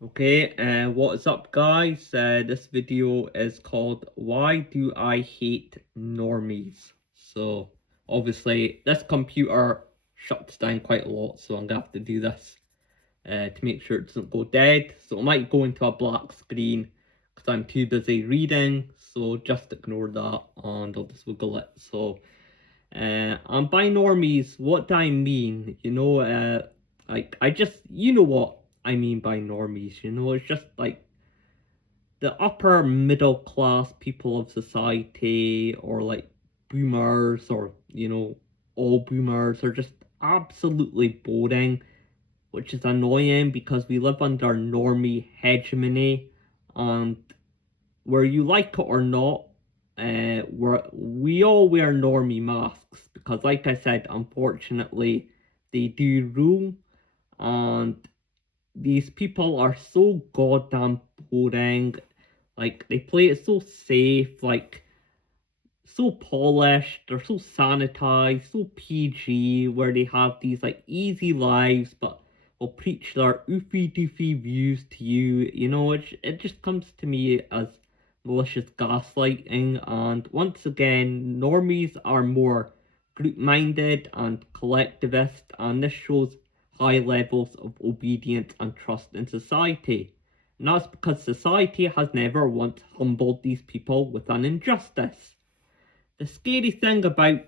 Okay, what's up guys? This video is called Why Do I Hate Normies? So obviously this computer shuts down quite a lot, so I'm gonna have to do this to make sure it doesn't go dead. So it might go into a black screen because I'm too busy reading, so just ignore that and I'll just wiggle it. So and by normies, what do I mean? Like you know what I mean by normies. It's just like the upper middle class people of society, or like boomers, or all boomers are just absolutely boring, which is annoying because we live under normie hegemony, and where you like it or not, we all wear normie masks because, like I said, unfortunately, they do rule, and these people are so goddamn boring. Like, they play it so safe, like, so polished, they're so sanitized, so PG, where they have these like easy lives, but will preach their oofy doofy views to you. It just comes to me as malicious gaslighting. And once again, normies are more group minded and collectivist, and this shows high levels of obedience and trust in society. And that's because society has never once humbled these people with an injustice. The scary thing about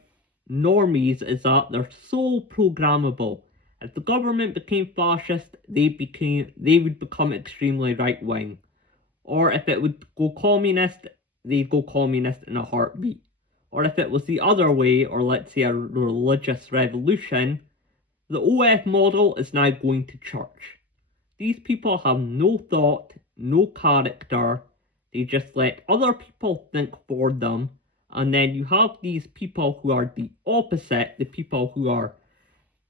normies is that they're so programmable. If the government became fascist, they would become extremely right wing. Or if it would go communist, they'd go communist in a heartbeat. Or if it was the other way, or let's say a religious revolution, the OF model is now going to church. These people have no thought, no character. They just let other people think for them. And then you have these people who are the opposite, the people who are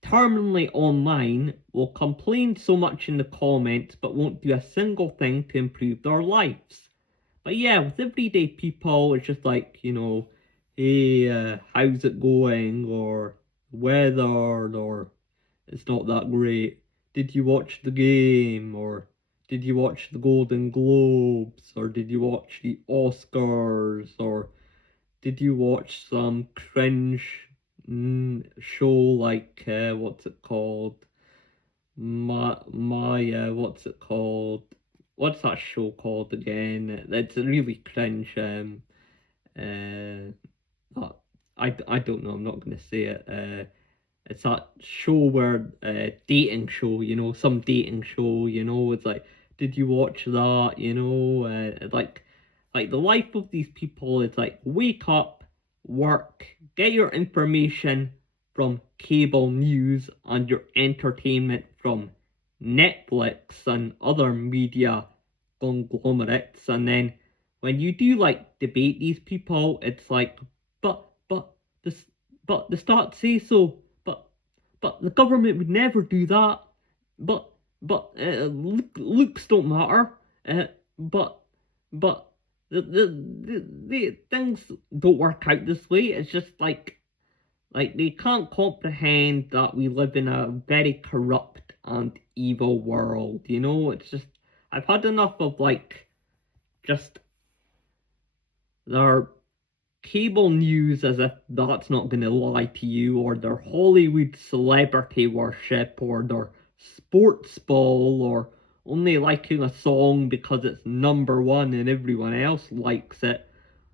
terminally online, will complain so much in the comments but won't do a single thing to improve their lives. But yeah, with everyday people, it's just like, hey, how's it going? Or weather, or it's not that great. Did you watch the game? Or did you watch the Golden Globes? Or did you watch the Oscars? Or did you watch some cringe show like, what's it called? What's it called? What's that show called again? It's really cringe. Uh, I don't know. I'm not gonna say it. It's that show where dating show, some dating show, it's like, did you watch that? Like the life of these people is like, wake up, work, get your information from cable news and your entertainment from Netflix and other media conglomerates, and then when you do like debate these people, it's like, but this but the stats say so, but the government would never do that. But looks don't matter. But but the things don't work out this way. It's just like they can't comprehend that we live in a very corrupt and evil world. It's just, I've had enough of like just their cable news, as if that's not going to lie to you, or their Hollywood celebrity worship, or their sports ball, or only liking a song because it's number one and everyone else likes it.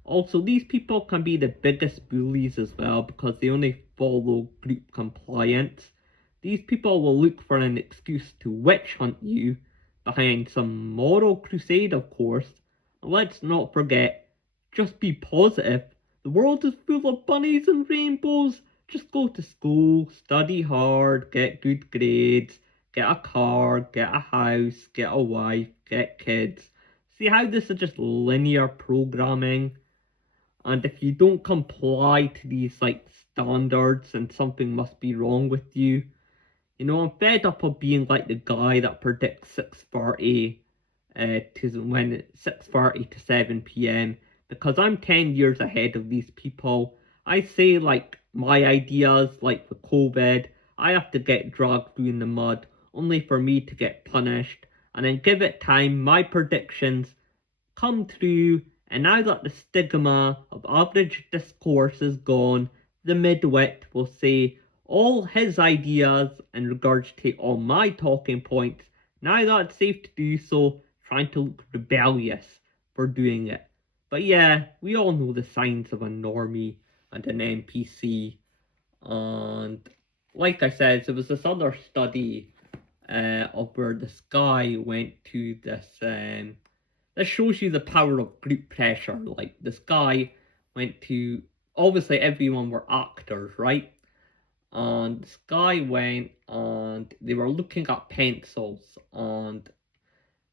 Also, these people can be the biggest bullies as well because they only follow group compliance. These people will look for an excuse to witch hunt you behind some moral crusade, of course. And let's not forget, just be positive. The world is full of bunnies and rainbows. Just go to school, study hard, get good grades, get a car, get a house, get a wife, get kids. See how this is just linear programming? And if you don't comply to these like standards, and something must be wrong with you. I'm fed up of being like the guy that predicts 6:30 to when 6:30 to 7 p.m. because I'm 10 years ahead of these people. I say like my ideas, like with COVID, I have to get dragged through in the mud only for me to get punished, and then give it time, my predictions come true, and now that the stigma of average discourse is gone, the midwit will say all his ideas and regurgitate all my talking points. Now that it's safe to do so, trying to look rebellious for doing it. But yeah, we all know the signs of a normie and an NPC. And like I said, there was this other study of where this guy went to this. This shows you the power of group pressure. Like this guy went to, obviously everyone were actors, right? And this guy went and they were looking at pencils, and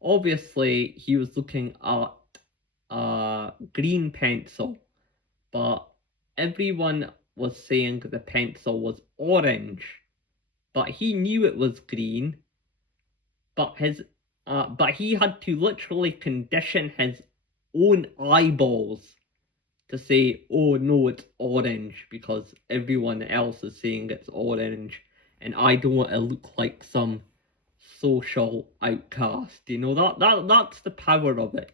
obviously he was looking at a green pencil, but everyone was saying the pencil was orange, but he knew it was green, but he had to literally condition his own eyeballs to say, "Oh no, it's orange," because everyone else is saying it's orange, and I don't want to look like some social outcast. That's the power of it.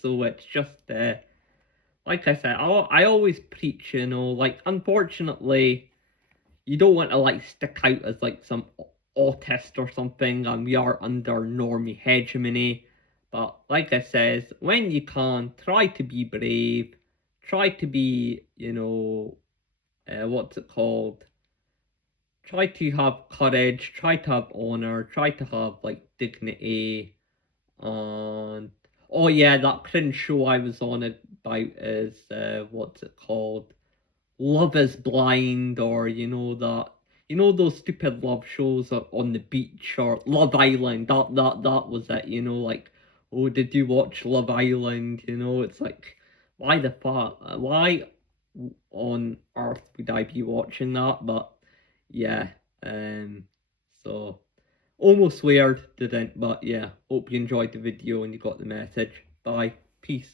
So it's just like I said, I always preach. Like unfortunately you don't want to like stick out as like some autist or something, and we are under normie hegemony. But like I says, when you can, try to be brave, try to be, what's it called? Try to have courage, try to have honor, try to have like dignity, and oh yeah, that cringe show I was on about is what's it called? Love is Blind, or those stupid love shows on the beach, or Love Island. That was it. Like, oh, did you watch Love Island? It's like, why the fuck? Why on earth would I be watching that? But yeah, so almost weird, didn't? But yeah, hope you enjoyed the video and you got the message. Bye, peace.